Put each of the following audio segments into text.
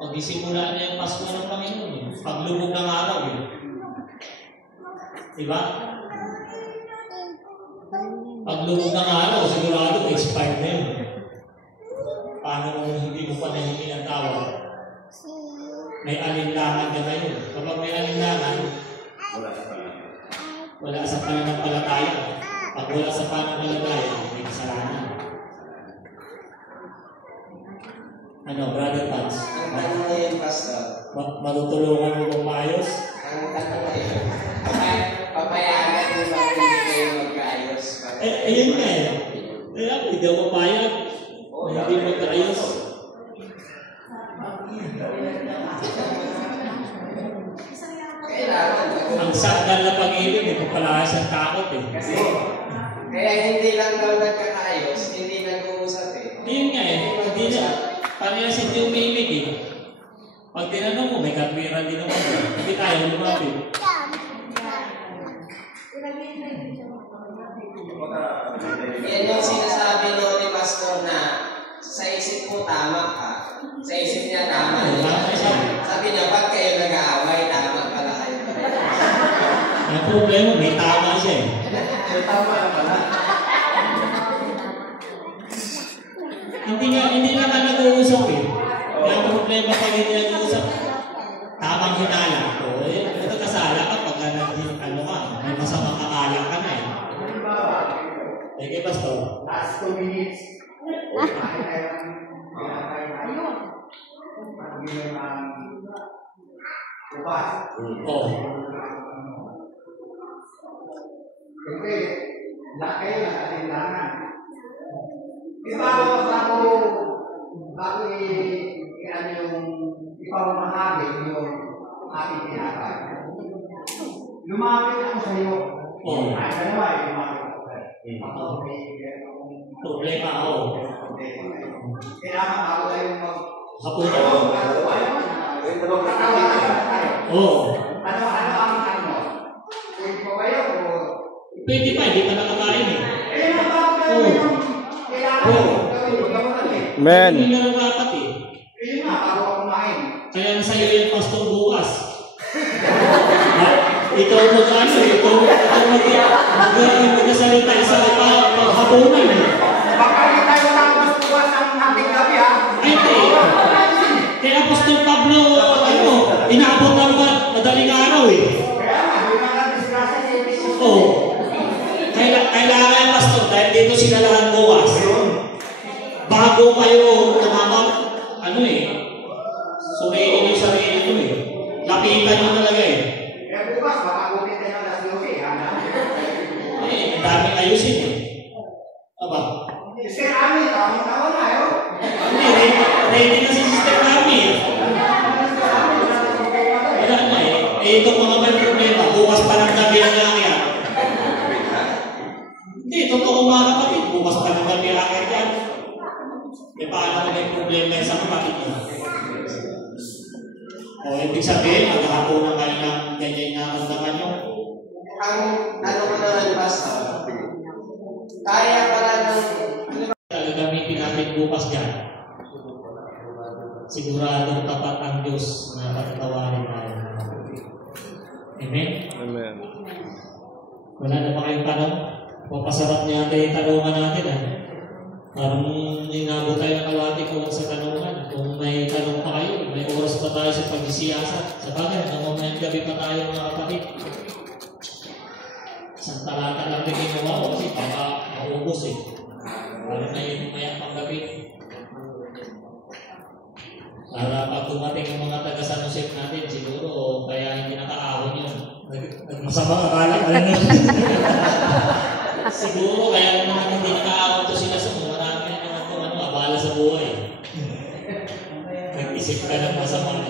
Magsisimula na yung Pasko ng Panginoon. Paglubog ng araw eh. Diba? Paglubog ng araw, sigurado expired na yun. Paano kung hindi mo pa nahingi ng tawad? May alinlangan ka ngayon. Kapag may alinlangan, wala sa pananampalataya. Pag wala sa pananampalataya, may kasalanan. Ano, Brother Pats? Ang tanong ngayon, Pastor. Matutulungan mo bang maayos? Ang tanong ngayon, papayagan mo ba hindi kayo magkaayos? Ayun nga eh. Kaya hindi ako papayag. Hindi magkaayos. Ang sakdal na pag-ibig eh, pagpalakas ang takot eh. Kasi, kaya hindi lang daw nagkakaayos, hindi nag-uusap eh. Yun nga eh, hindi na. Parehas hindi umimig eh. Pag tinanong mo, may katwiran din naman. Hindi tayo lumapit. Yan yung sinasabi ni Pastor na sa isip mo tama ka. Sa isip niya tama. Sabi niya, pag kayo nag-aaway, tama pala kayo. Ang problema, may tama siya eh. May tama na pala. Hindi naman nag-uusap eh. Ang problema pag hindi nag-uusap, tamang hinala. Ito kasala ka pag may masamang akala ka na eh. Sige, Pastor. Last 2 minutes. Oo. Siyempre, lahat kayo nakasindangan. Bago i-ano yung ipamamahagi yung ating tinatay. Lumapit ako sa iyo. Oo. Ay, dalawa ay lumapit ako sa iyo. Problema ako. Kailangan ako tayo Hapunan. Oo. Oo. Ano ang ano? Pwede pa ba yun? Pwede pa, hindi pa nakakain eh. Oo. Oo. Amen. Hindi na dapat eh. Yun nga, bago ako kumain. Kaya na sa'yo yung Pastor bukas. Ikaw mag-ano, ikaw mag-salita sa paghapunan eh. Baka hindi tayo lang mas bukas ang ating gabi ha? Ay, hindi. Kaya Pastor Pablo, inaabot lang ba madaling araw eh. Kaya nga, hindi na disgrasya sa episode. Oo. Kailangan Pastor, dahil dito sila lahat bukas. Bago kayo tumama, suriin yung sarili nyo eh. Lapitan nyo talaga eh. Kaya bukas, baka buti tayo ng alas 12, ha? Ang daming ayusin eh. Aba? Sister Ami, tawang-tawa na yun. Hindi, ready na si Sister Ami eh. Wala na eh. Itong mga may problema, bukas pa ng gabi ang akyat. Hindi, totoo mga kapatid, bukas pa ng gabi ang akyat yan. Paano kung may problema sa kapatid nyo? O, ibig sabihin, maghahaponan kayo ng ganyan na ramdaman nyo. Ang ano ko naman, Pastor, kaya pala ng... Gagamitin natin bukas dyan. Siguradong tapat ang Diyos na patatawarin tayo. Amen? Amen. Wala na ba kayong tanong? Papasarap niya natin yung tanungan natin. Parang inabot tayo ng kalahati ko sa tanungan. Kung may tanong pa kayo, may oras pa tayo sa pag-isiyasat. Sa bagay, hanggang gabi pa tayo mga kapatid. Isang talata lang din ginawa ko kasi baka maubos eh. Parang na yung mayak pang gabi. Para pag dumating yung mga taga-San Jose natin, siguro kaya hindi nakaahon yun. Masama akala ka lang. Siguro kaya naman hindi nakaahon to sila sa marami na naman kung abala sa buhay. Nag-isip ka ng masama.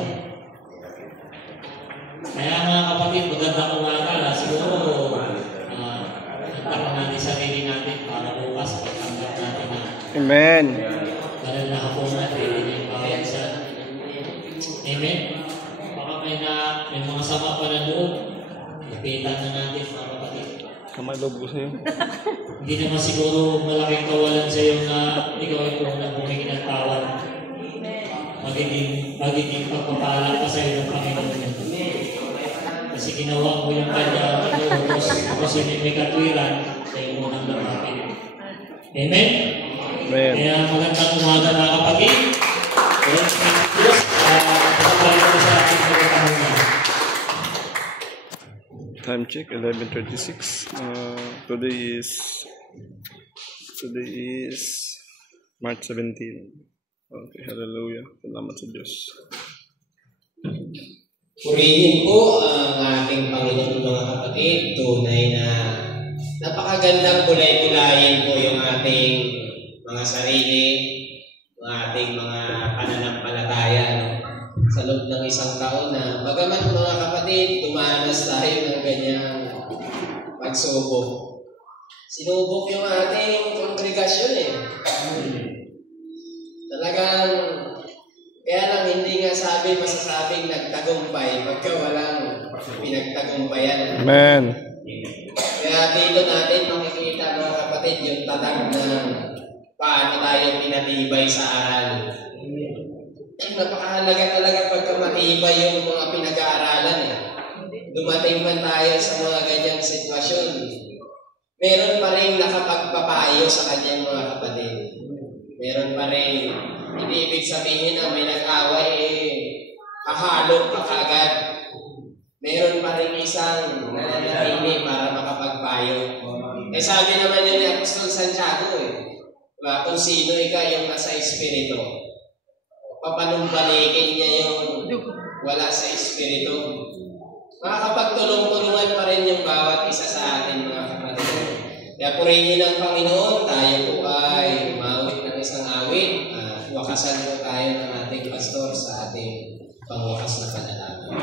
Kaya mga kapatid, magandang umaga. Siguro nagtanong natin sarili natin para bukas pagtanggap natin na Amen. dahil nakapon natin yung bawat sa Amen. Baka may mga sama pa na doon. Ipitan na natin mga kapatid. Kamay loob ko sa'yo. Hindi naman siguro malaking kawalan sa iyo na ikaw ay kung nang humingi ng tawad. magiging pagpapala pa sa iyo ng Panginoon. Kasi ginawa mo yung kanya tapos hindi may katwiran sa iyo unang lalapin. Amen? Amen. Kaya magandang umaga mga kapatid. Diyos, pagpapala ko sa ating pagkakanungan. Time check 11:36. Today is March 17. Okay, hallelujah. Salamat sa Diyos. Purihin po ang ating Panginoon mga kapatid. Tunay na napakagandang kulay-kulayin po yung ating mga sarili, ang ating mga pananampalataya sa loob ng isang taon na bagaman mga kapatid, dumanas tayo ng ganyang pagsubok. Sinubok yung ating kongregasyon Talagang, kaya lang hindi nga masasabing nagtagumpay pagka walang pinagtagumpayan. Amen. Kaya dito natin makikita mga kapatid yung tatag ng paano tayo pinatibay sa aral. Napakahalaga talaga pagka matibay yung mga pinag-aaralan. Dumating man tayo sa mga ganyang sitwasyon, meron pa rin nakapagpapayo sa kanyang mga kapatid. Meron pa rin, hindi ibig sabihin na may nag-away, hahalog ka kagad. Meron pa rin isang nananatili para makapagpayo. Sabi naman yun ni Apostol Santiago, kung sino yung nasa Espiritu, papanumbalikin niya yung wala sa Espiritu. Makakapagtulong-tulungan pa rin yung bawat isa sa atin mga kapatid. Kaya purihin ng Panginoon, tayo po ay umawit ng isang awit. Wakasan po tayo ng ating pastor sa ating pangwakas na panalangin.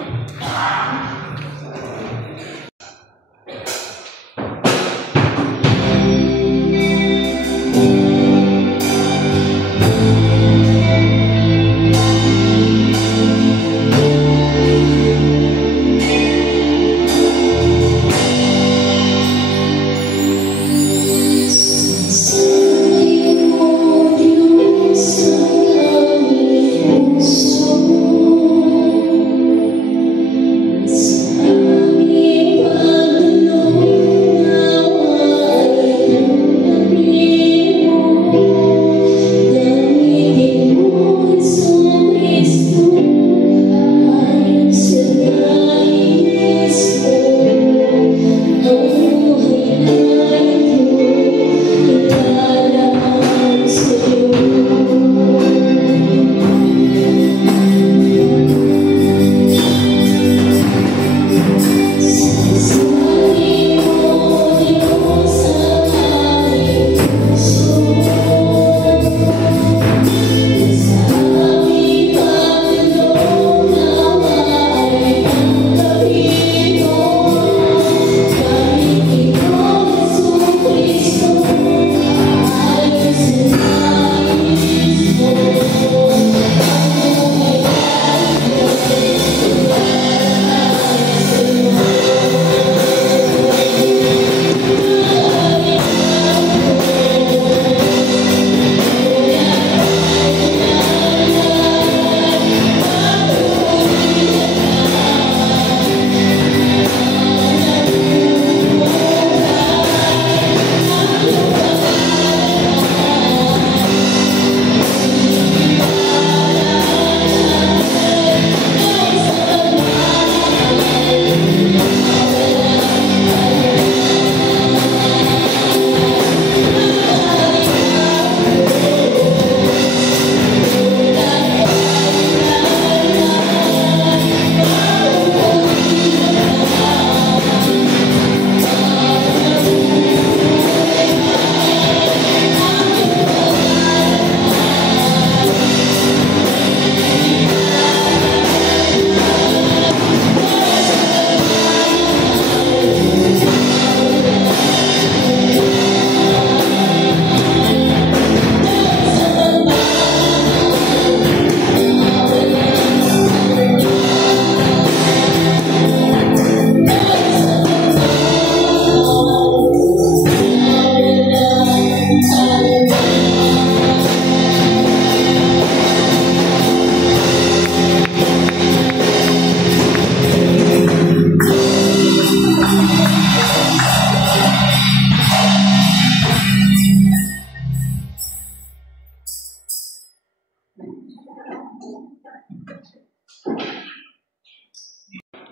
So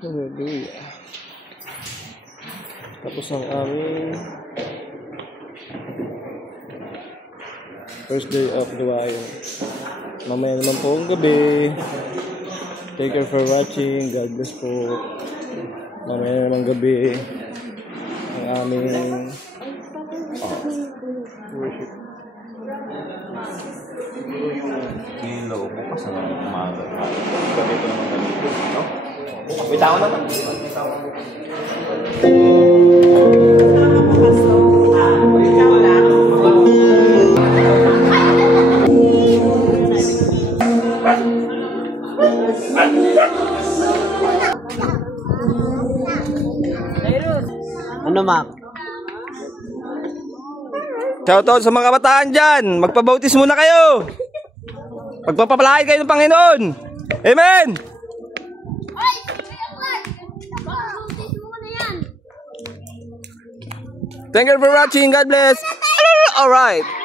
Hallelujah. Tapos ang aming first day of Liwayon. Mamaya naman po ang gabi. Thank you for watching. God bless po. Mamaya naman gabi ang aming worship. Kilo, bukas na lang umaga. Ganito naman ganito, no? May tao naman. Ano, Mac? Shoutout sa mga kabataan dyan. Magpabautis muna kayo. Magpapalain kayo ng Panginoon. Amen! Thank you for watching. God bless. Alright.